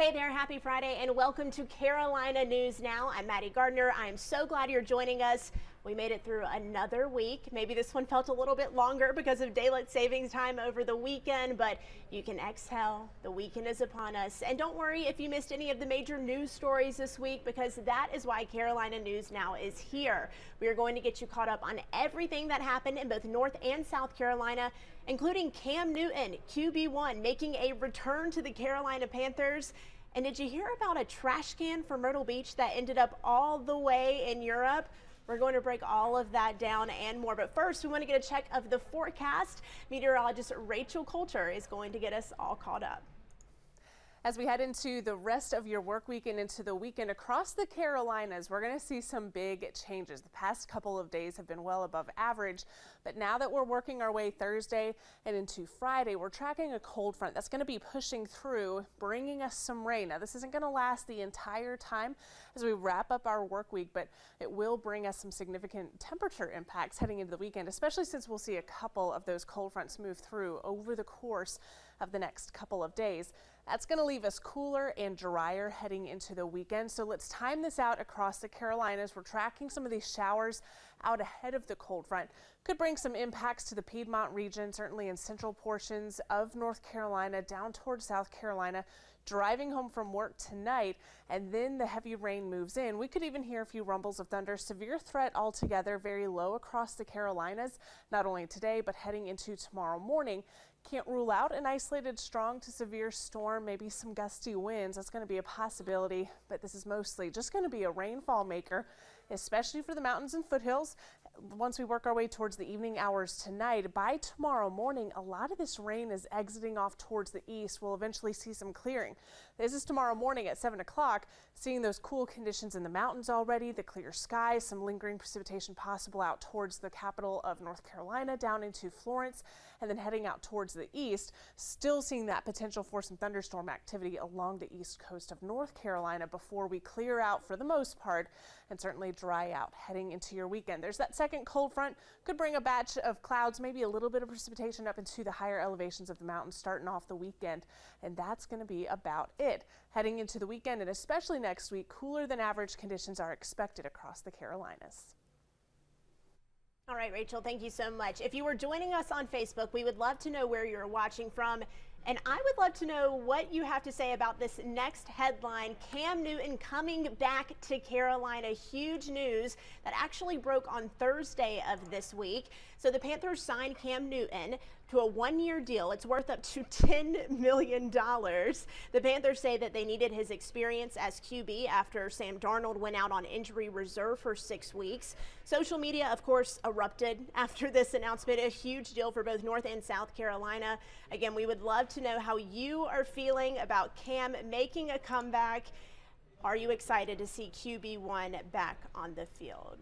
Hey there, happy Friday and welcome to Carolina News Now. I'm Maddie Gardner. I am so glad you're joining us. We made it through another week. Maybe this one felt a little bit longer because of daylight savings time over the weekend, but you can exhale. The weekend is upon us. And don't worry if you missed any of the major news stories this week, because that is why Carolina News Now is here. We are going to get you caught up on everything that happened in both North and South Carolina, including Cam Newton, QB1, making a return to the Carolina Panthers. And did you hear about a trash can for Myrtle Beach that ended up all the way in Europe? We're going to break all of that down and more. But first, we want to get a check of the forecast. Meteorologist Rachel Coulter is going to get us all caught up. As we head into the rest of your work week and into the weekend across the Carolinas, we're going to see some big changes. The past couple of days have been well above average, but now that we're working our way Thursday and into Friday, we're tracking a cold front that's going to be pushing through, bringing us some rain. Now, this isn't going to last the entire time as we wrap up our work week, but it will bring us some significant temperature impacts heading into the weekend, especially since we'll see a couple of those cold fronts move through over the course of the next couple of days. That's going to leave us cooler and drier heading into the weekend. So let's time this out across the Carolinas. We're tracking some of these showers out ahead of the cold front. Could bring some impacts to the Piedmont region, certainly in central portions of North Carolina down towards South Carolina. Driving home from work tonight, and then the heavy rain moves in. We could even hear a few rumbles of thunder. Severe threat altogether, very low across the Carolinas, not only today, but heading into tomorrow morning. Can't rule out an isolated strong to severe storm, maybe some gusty winds. That's going to be a possibility, but this is mostly just going to be a rainfall maker, especially for the mountains and foothills. Once we work our way towards the evening hours tonight, by tomorrow morning, a lot of this rain is exiting off towards the east. We'll eventually see some clearing. This is tomorrow morning at 7 o'clock, seeing those cool conditions in the mountains already, the clear skies, some lingering precipitation possible out towards the capital of North Carolina, down into Florence, and then heading out towards the east, still seeing that potential for some thunderstorm activity along the east coast of North Carolina before we clear out for the most part and certainly dry out heading into your weekend. There's that second cold front, could bring a batch of clouds, maybe a little bit of precipitation up into the higher elevations of the mountains starting off the weekend, and that's going to be about it. Heading into the weekend and especially next week, cooler than average conditions are expected across the Carolinas. All right, Rachel, thank you so much. If you were joining us on Facebook, we would love to know where you're watching from. And I would love to know what you have to say about this next headline. Cam Newton coming back to Carolina. Huge news that actually broke on Thursday of this week. So the Panthers signed Cam Newton to a one-year deal. It's worth up to $10 million. The Panthers say that they needed his experience as QB after Sam Darnold went out on injury reserve for 6 weeks. Social media, of course, erupted after this announcement. A huge deal for both North and South Carolina. Again, we would love to know how you are feeling about Cam making a comeback. Are you excited to see QB1 back on the field?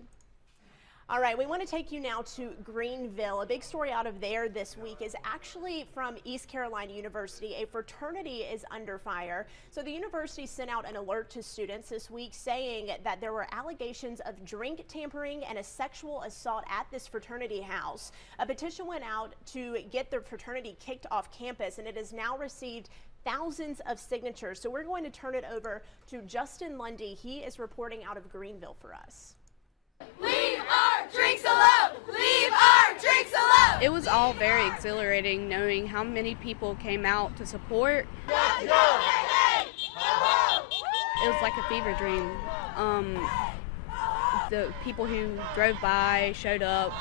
All right, we want to take you now to Greenville. A big story out of there this week is actually from East Carolina University. A fraternity is under fire. So the university sent out an alert to students this week saying that there were allegations of drink tampering and a sexual assault at this fraternity house. A petition went out to get the fraternity kicked off campus, and it has now received thousands of signatures. So we're going to turn it over to Justin Lundy. He is reporting out of Greenville for us. Leave our drinks alone! Leave our drinks alone! It was all very exhilarating knowing how many people came out to support. Let's go! Hey, hey! It was like a fever dream. The people who drove by, showed up,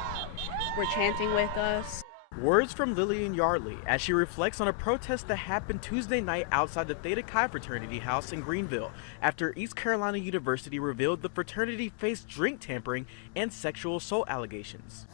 were chanting with us. Words from Lillian Yardley as she reflects on a protest that happened Tuesday night outside the Theta Chi fraternity house in Greenville after East Carolina University revealed the fraternity faced drink tampering and sexual assault allegations.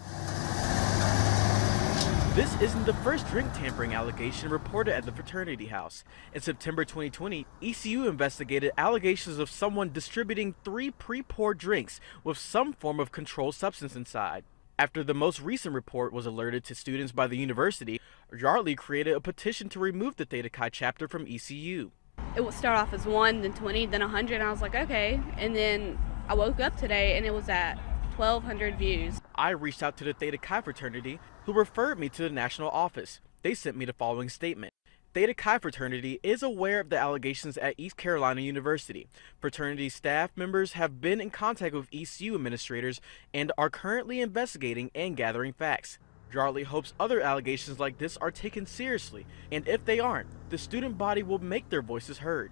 This isn't the first drink tampering allegation reported at the fraternity house. In September 2020, ECU investigated allegations of someone distributing 3 pre-poured drinks with some form of controlled substance inside. After the most recent report was alerted to students by the university, Yardley created a petition to remove the Theta Chi chapter from ECU. It would start off as 1, then 20, then 100, and I was like, okay. And then I woke up today and it was at 1,200 views. I reached out to the Theta Chi fraternity, who referred me to the national office. They sent me the following statement. Theta Chi fraternity is aware of the allegations at East Carolina University. Fraternity staff members have been in contact with ECU administrators and are currently investigating and gathering facts. Yardley hopes other allegations like this are taken seriously, and if they aren't, the student body will make their voices heard.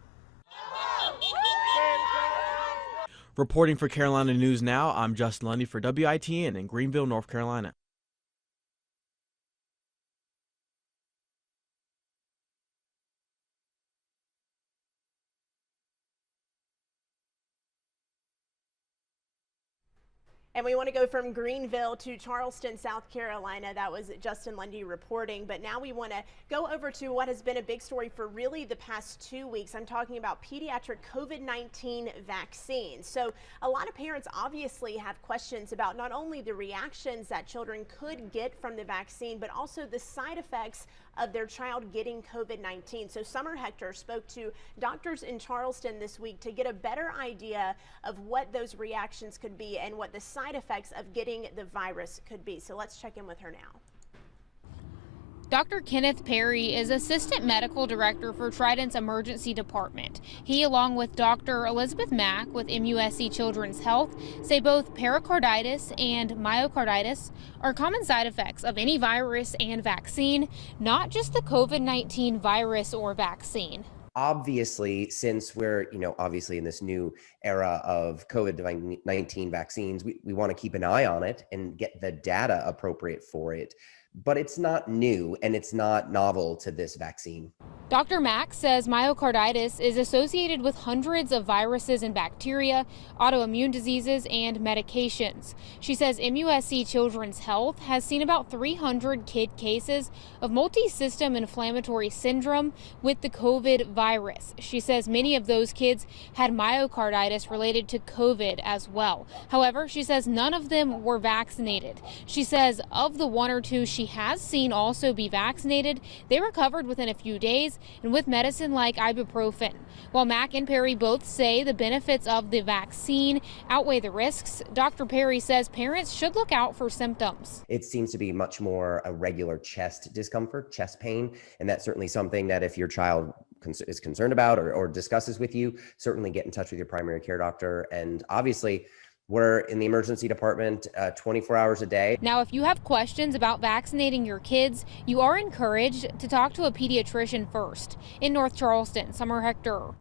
Reporting for Carolina News Now, I'm Justin Lundy for WITN in Greenville, North Carolina. And we want to go from Greenville to Charleston, South Carolina. That was Justin Lundy reporting. But now we want to go over to what has been a big story for really the past 2 weeks. I'm talking about pediatric COVID-19 vaccines. So a lot of parents obviously have questions about not only the reactions that children could get from the vaccine, but also the side effects of their child getting COVID-19. So Summer Hector spoke to doctors in Charleston this week to get a better idea of what those reactions could be and what the side effects of getting the virus could be. So let's check in with her now. Dr. Kenneth Perry is Assistant Medical Director for Trident's Emergency Department. He, along with Dr. Elizabeth Mack with MUSC Children's Health, say both pericarditis and myocarditis are common side effects of any virus and vaccine, not just the COVID-19 virus or vaccine. Obviously, since we're, obviously in this new era of COVID-19 vaccines, we want to keep an eye on it and get the data appropriate for it. But it's not new and it's not novel to this vaccine. Dr. Mack says myocarditis is associated with hundreds of viruses and bacteria, autoimmune diseases, and medications. She says MUSC Children's Health has seen about 300 kid cases of multi-system inflammatory syndrome with the COVID virus. She says many of those kids had myocarditis related to COVID as well. However, she says none of them were vaccinated. She says of the one or two she has seen also be vaccinated, they recovered within a few days and with medicine like ibuprofen. While Mack and Perry both say the benefits of the vaccine outweigh the risks, Dr. Perry says parents should look out for symptoms. It seems to be much more a regular chest discomfort, chest pain, and that's certainly something that if your child is concerned about or discusses with you, certainly get in touch with your primary care doctor. And obviously, we're in the emergency department 24 hours a day. Now, if you have questions about vaccinating your kids, you are encouraged to talk to a pediatrician first. In North Charleston, Summer Hector.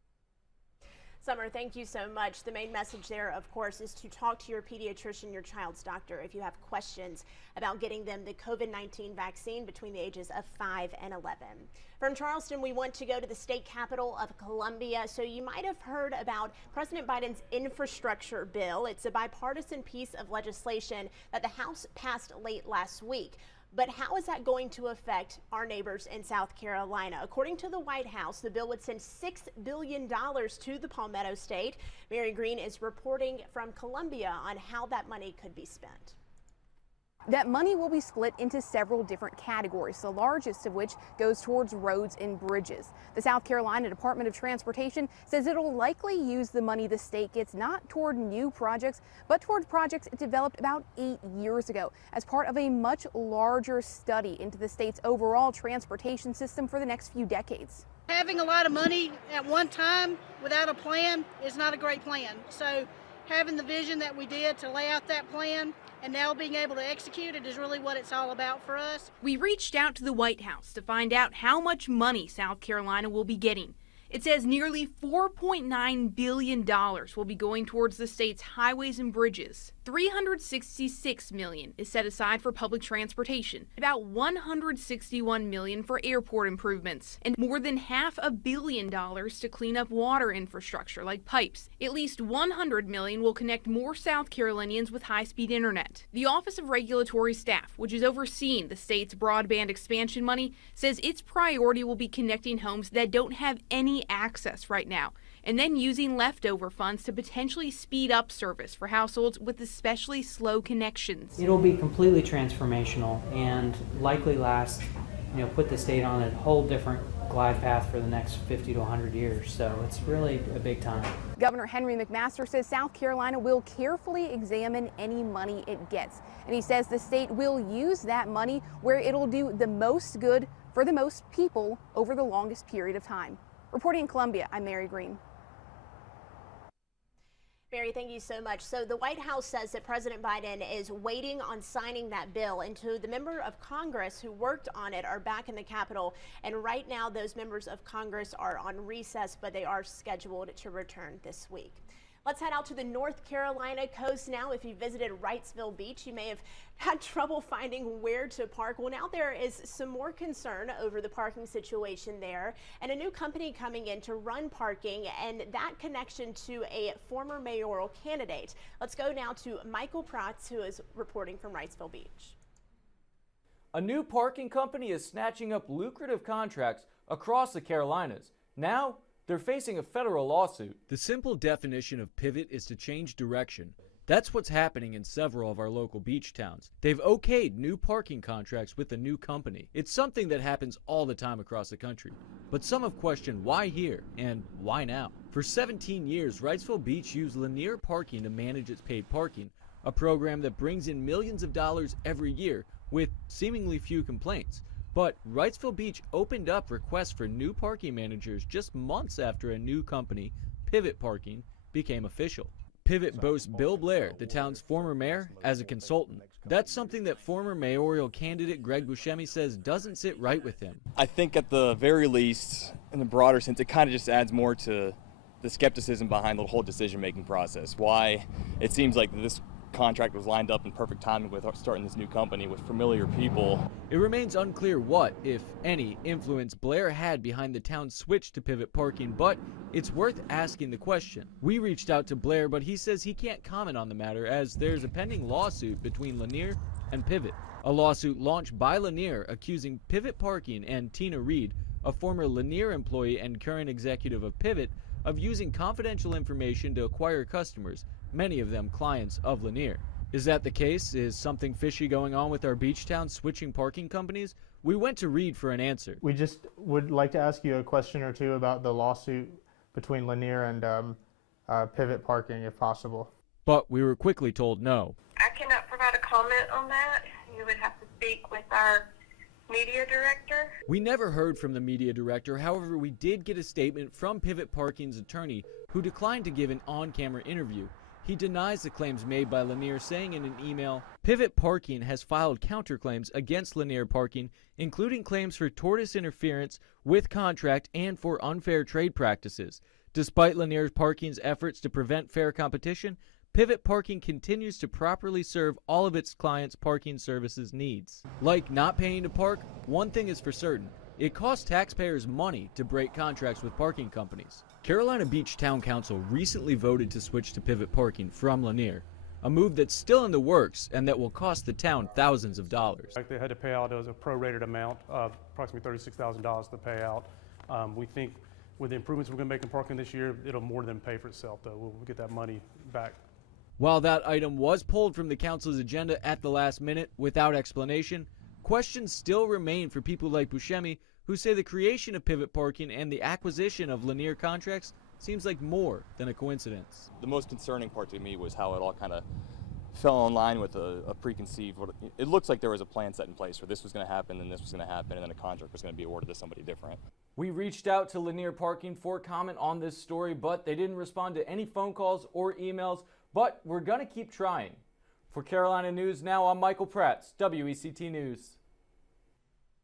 Summer, thank you so much. The main message there, of course, is to talk to your pediatrician, your child's doctor, if you have questions about getting them the COVID-19 vaccine between the ages of 5 and 11. From Charleston, we want to go to the state capital of Columbia. So you might have heard about President Biden's infrastructure bill. It's a bipartisan piece of legislation that the House passed late last week. But how is that going to affect our neighbors in South Carolina? According to the White House, the bill would send $6 billion to the Palmetto State. Mary Green is reporting from Columbia on how that money could be spent. That money will be split into several different categories, the largest of which goes towards roads and bridges. The South Carolina Department of Transportation says it'll likely use the money the state gets not toward new projects, but toward projects it developed about 8 years ago as part of a much larger study into the state's overall transportation system for the next few decades. Having a lot of money at one time without a plan is not a great plan. So having the vision that we did to lay out that plan and now being able to execute it is really what it's all about for us. We reached out to the White House to find out how much money South Carolina will be getting. It says nearly $4.9 billion will be going towards the state's highways and bridges. $366 million is set aside for public transportation, about $161 million for airport improvements, and more than $500 million to clean up water infrastructure like pipes. At least $100 million will connect more South Carolinians with high-speed internet. The Office of Regulatory Staff, which is overseeing the state's broadband expansion money, says its priority will be connecting homes that don't have any access right now, and then using leftover funds to potentially speed up service for households with especially slow connections. It'll be completely transformational and likely put the state on a whole different glide path for the next 50 to 100 years. So it's really a big time. Governor Henry McMaster says South Carolina will carefully examine any money it gets, And he says the state will use that money where it'll do the most good for the most people over the longest period of time. Reporting in Columbia, I'm Mary Green. Mary, thank you so much. So the White House says that President Biden is waiting on signing that bill, and the member of Congress who worked on it are back in the Capitol. And right now, those members of Congress are on recess, but they are scheduled to return this week. Let's head out to the North Carolina coast now. If you visited Wrightsville Beach, you may have had trouble finding where to park. Well, now there is some more concern over the parking situation there, and a new company coming in to run parking, and that connection to a former mayoral candidate. Let's go now to Michael Prats, who is reporting from Wrightsville Beach. A new parking company is snatching up lucrative contracts across the Carolinas. Now, they're facing a federal lawsuit. The simple definition of pivot is to change direction. That's what's happening in several of our local beach towns. They've okayed new parking contracts with a new company. It's something that happens all the time across the country. But some have questioned why here and why now. For 17 years, Wrightsville Beach used Lanier Parking to manage its paid parking, a program that brings in millions of dollars every year with seemingly few complaints. But Wrightsville Beach opened up requests for new parking managers just months after a new company, Pivot Parking, became official. Pivot boasts Bill Blair, the town's former mayor, as a consultant. That's something that former mayoral candidate Greg Buscemi says doesn't sit right with him. I think at the very least, in the broader sense, it kind of just adds more to the skepticism behind the whole decision-making process. Why it seems like this contract was lined up in perfect timing with starting this new company with familiar people. It remains unclear what, if any, influence Blair had behind the town's switch to Pivot Parking, but it's worth asking the question. We reached out to Blair, but he says he can't comment on the matter as there's a pending lawsuit between Lanier and Pivot. A lawsuit launched by Lanier accusing Pivot Parking and Tina Reed, a former Lanier employee and current executive of Pivot, of using confidential information to acquire customers, many of them clients of Lanier. Is that the case? Is something fishy going on with our beach towns switching parking companies? We went to Reed for an answer. We just would like to ask you a question or two about the lawsuit between Lanier and Pivot Parking, if possible. But we were quickly told no. I cannot provide a comment on that. You would have to speak with our media director. We never heard from the media director. However, we did get a statement from Pivot Parking's attorney, who declined to give an on-camera interview. He denies the claims made by Lanier, saying in an email, Pivot Parking has filed counterclaims against Lanier Parking, including claims for tortious interference with contract and for unfair trade practices. Despite Lanier Parking's efforts to prevent fair competition, Pivot Parking continues to properly serve all of its clients' parking services needs. Like not paying to park, one thing is for certain. It costs taxpayers money to break contracts with parking companies. Carolina Beach Town Council recently voted to switch to Pivot Parking from Lanier, a move that's still in the works and that will cost the town thousands of dollars. They had to pay out as a prorated amount of approximately $36,000 to pay out. We think with the improvements we're going to make in parking this year, it'll more than pay for itself, though. We'll get that money back. While that item was pulled from the council's agenda at the last minute without explanation, questions still remain for people like Buscemi, who say the creation of Pivot Parking and the acquisition of Lanier contracts seems like more than a coincidence. The most concerning part to me was how it all kind of fell in line with a preconceived, it looks like there was a plan set in place where this was going to happen, and this was going to happen, and then a contract was going to be awarded to somebody different. We reached out to Lanier Parking for comment on this story, but they didn't respond to any phone calls or emails, but we're going to keep trying. For Carolina News Now, I'm Michael Prats, WECT News.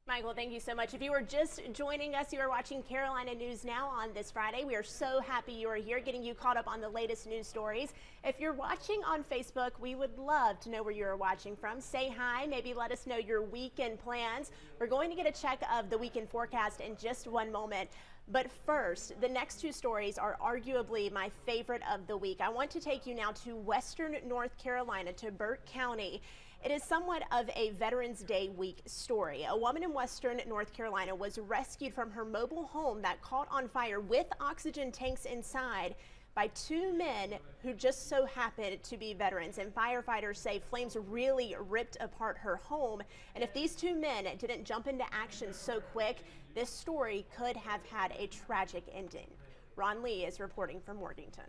Michael, thank you so much. If you were just joining us, you are watching Carolina News Now on this Friday. We are so happy you are here, getting you caught up on the latest news stories. If you're watching on Facebook, we would love to know where you're watching from. Say hi, maybe let us know your weekend plans. We're going to get a check of the weekend forecast in just one moment. But first, the next two stories are arguably my favorite of the week. I want to take you now to Western North Carolina, to Burt County. It is somewhat of a Veterans Day week story. A woman in Western North Carolina was rescued from her mobile home that caught on fire with oxygen tanks inside by two men who just so happened to be veterans. And firefighters say flames really ripped apart her home. And if these two men didn't jump into action so quick, this story could have had a tragic ending. Ron Lee is reporting from Morganton.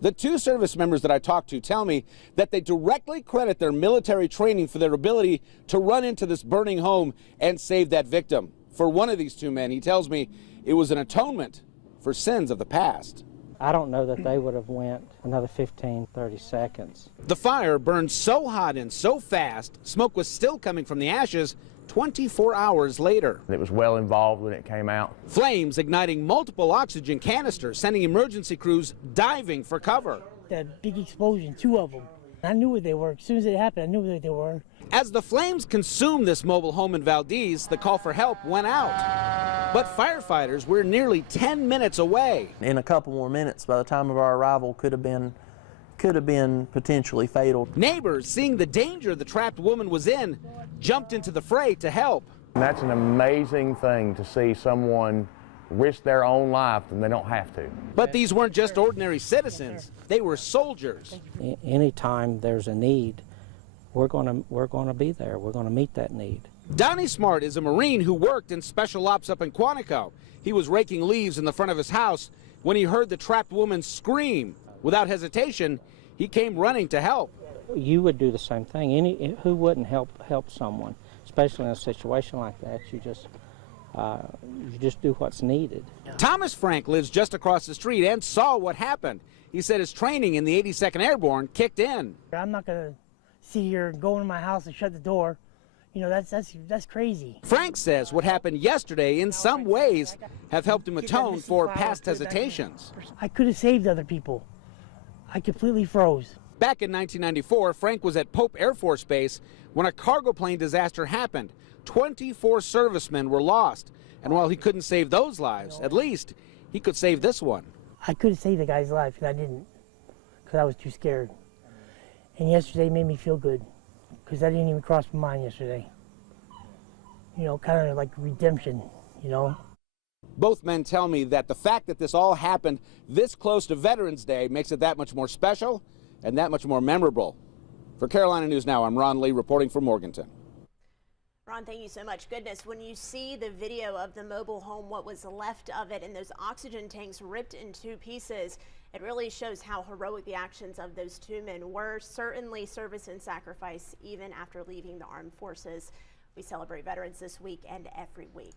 The 2 service members that I talked to tell me that they directly credit their military training for their ability to run into this burning home and save that victim. For one of these 2 men, he tells me it was an atonement for sins of the past. I don't know that they would have went another 15, 30 seconds. The fire burned so hot and so fast, smoke was still coming from the ashes 24 hours later. It was well involved when it came out. Flames igniting multiple oxygen canisters, sending emergency crews diving for cover. That big explosion, 2 of them. I knew what they were. As soon as it happened, I knew what they were. As the flames consumed this mobile home in Valdez, the call for help went out. But firefighters were nearly 10 minutes away. In a couple more minutes, by the time of our arrival, could have been potentially fatal. Neighbors, seeing the danger the trapped woman was in, jumped into the fray to help. And that's an amazing thing to see someone risk their own life and they don't have to. But these weren't just ordinary citizens, they were soldiers. Anytime there's a need, we're going to be there. We're going to meet that need. Donnie Smart is a Marine who worked in special ops up in Quantico. He was raking leaves in the front of his house when he heard the trapped woman scream. Without hesitation, he came running to help. You would do the same thing. Who wouldn't help someone, especially in a situation like that? You just do what's needed. Thomas Frank lives just across the street and saw what happened. He said his training in the 82nd Airborne kicked in. I'm not going to sit here and go into my house and shut the door. You know, that's crazy. Frank says what happened yesterday in some ways have helped him atone for past hesitations. I could have saved other people. I completely froze. Back in 1994, Frank was at Pope Air Force Base when a cargo plane disaster happened. 24 servicemen were lost. And while he couldn't save those lives, at least he could save this one. I could have saved the guy's life, and I didn't, because I was too scared. And yesterday made me feel good, because that didn't even cross my mind yesterday. You know, kind of like redemption, you know. Both men tell me that the fact that this all happened this close to Veterans Day makes it that much more special and that much more memorable. For Carolina News Now, I'm Ron Lee reporting from Morganton. Ron, thank you so much. Goodness, when you see the video of the mobile home, what was left of it, and those oxygen tanks ripped in 2 pieces, it really shows how heroic the actions of those 2 men were. Certainly service and sacrifice even after leaving the armed forces. We celebrate veterans this week and every week.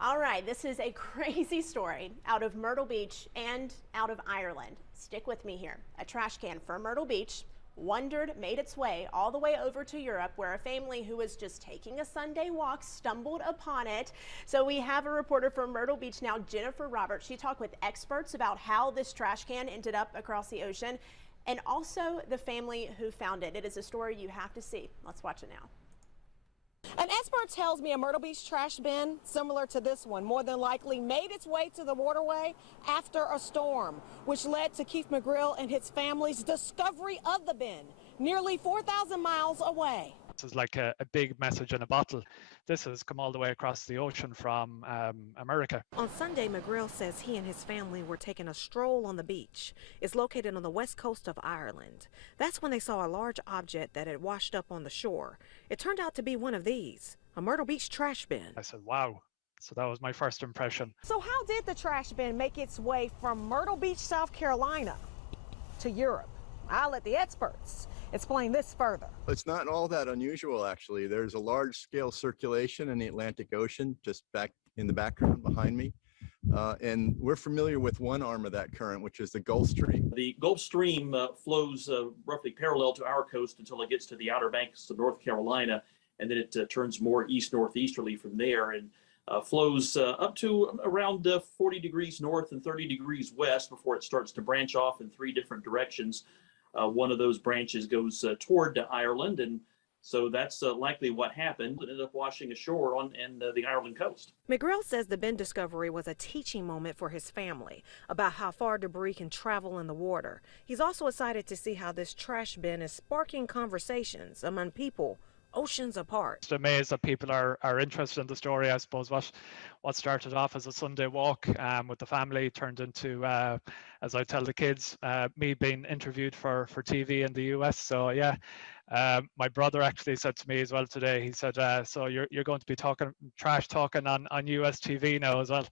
All right, this is a crazy story out of Myrtle Beach and out of Ireland. Stick with me here. A trash can from Myrtle Beach made its way all the way over to Europe, where a family who was just taking a Sunday walk stumbled upon it. So we have a reporter from Myrtle Beach now, Jennifer Roberts. She talked with experts about how this trash can ended up across the ocean and also the family who found it. It is a story you have to see. Let's watch it now. An expert tells me a Myrtle Beach trash bin similar to this one more than likely made its way to the waterway after a storm, which led to Keith McGrill and his family's discovery of the bin nearly 4,000 miles away. This is like a big message in a bottle. This has come all the way across the ocean from America. On Sunday, McGrill says he and his family were taking a stroll on the beach. It's located on the west coast of Ireland. That's when they saw a large object that had washed up on the shore. It turned out to be one of these, a Myrtle Beach trash bin. I said, wow. So that was my first impression. So how did the trash bin make its way from Myrtle Beach, South Carolina to Europe? I'll let the experts explain this further. It's not all that unusual, actually. There's a large-scale circulation in the Atlantic Ocean just back in the background behind me. And we're familiar with one arm of that current, which is the Gulf Stream. The Gulf Stream flows roughly parallel to our coast until it gets to the Outer Banks of North Carolina, and then it turns more east-northeasterly from there and flows up to around 40 degrees north and 30 degrees west before it starts to branch off in 3 different directions. One of those branches goes toward Ireland, and so that's likely what happened. It ended up washing ashore on the Ireland coast. McGrill says the bin discovery was a teaching moment for his family about how far debris can travel in the water. He's also excited to see how this trash bin is sparking conversations among people oceans apart. Just amazed that people are interested in the story. I suppose what started off as a Sunday walk with the family turned into, as I tell the kids, me being interviewed for TV in the US. So yeah, my brother actually said to me as well today, he said, so you're going to be trash talking on US TV now as well.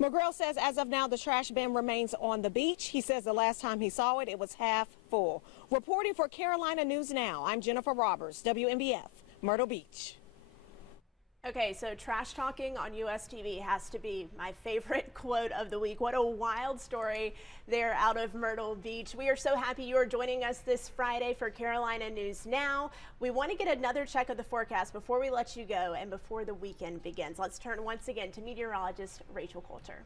McGrill says as of now, the trash bin remains on the beach. He says the last time he saw it, it was half full. Reporting for Carolina News Now, I'm Jennifer Roberts, WNBF, Myrtle Beach. Okay, so trash talking on US TV has to be my favorite quote of the week. What a wild story there out of Myrtle Beach. We are so happy you are joining us this Friday for Carolina News Now. We want to get another check of the forecast before we let you go and before the weekend begins. Let's turn once again to meteorologist Rachel Coulter.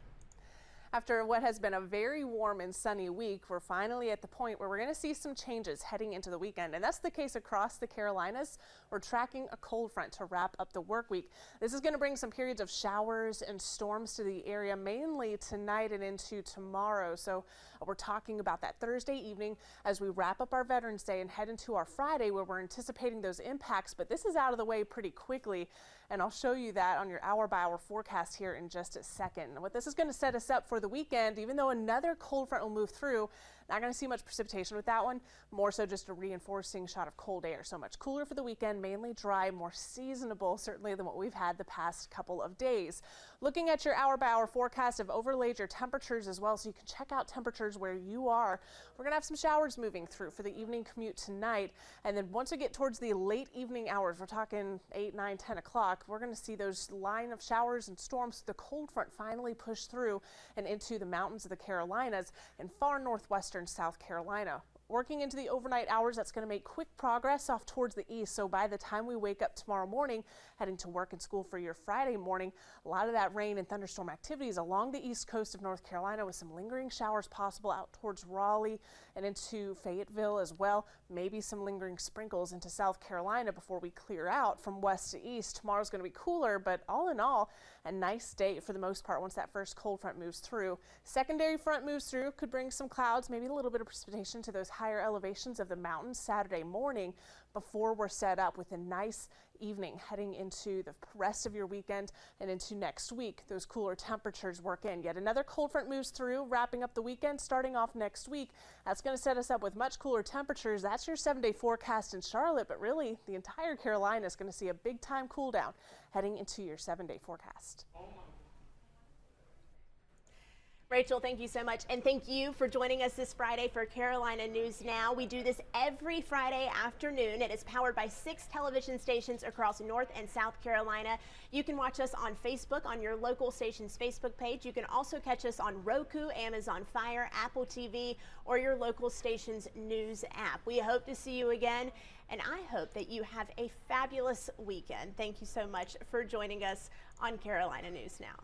After what has been a very warm and sunny week, we're finally at the point where we're going to see some changes heading into the weekend, and that's the case across the Carolinas. We're tracking a cold front to wrap up the work week. This is going to bring some periods of showers and storms to the area, mainly tonight and into tomorrow. So we're talking about that Thursday evening as we wrap up our Veterans Day and head into our Friday, where we're anticipating those impacts, but this is out of the way pretty quickly. And I'll show you that on your hour-by-hour forecast here in just a second. What this is going to set us up for the weekend, even though another cold front will move through, not going to see much precipitation with that one, more so just a reinforcing shot of cold air. So much cooler for the weekend, mainly dry, more seasonable certainly than what we've had the past couple of days. Looking at your hour-by-hour forecast, I've overlaid your temperatures as well, so you can check out temperatures where you are. We're going to have some showers moving through for the evening commute tonight, and then once we get towards the late evening hours, we're talking 8, 9, 10 o'clock, we're going to see those line of showers and storms. The cold front finally push through and into the mountains of the Carolinas and far northwestern South Carolina. Working into the overnight hours, that's going to make quick progress off towards the east. So by the time we wake up tomorrow morning, heading to work and school for your Friday morning, a lot of that rain and thunderstorm activities along the east coast of North Carolina, with some lingering showers possible out towards Raleigh and into Fayetteville as well. Maybe some lingering sprinkles into South Carolina before we clear out from west to east. Tomorrow's going to be cooler, but all in all, a nice day for the most part once that first cold front moves through. Secondary front moves through, could bring some clouds, maybe a little bit of precipitation to those higher elevations of the mountains Saturday morning before we're set up with a nice evening heading into the rest of your weekend and into next week. Those cooler temperatures work in. Yet another cold front moves through, wrapping up the weekend, starting off next week. That's going to set us up with much cooler temperatures. That's your 7-day forecast in Charlotte, but really the entire Carolina is going to see a big time cool down heading into your 7-day forecast. Rachel, thank you so much. And thank you for joining us this Friday for Carolina News Now. We do this every Friday afternoon. It is powered by 6 television stations across North and South Carolina. You can watch us on Facebook on your local station's Facebook page. You can also catch us on Roku, Amazon Fire, Apple TV, or your local station's news app. We hope to see you again, and I hope that you have a fabulous weekend. Thank you so much for joining us on Carolina News Now.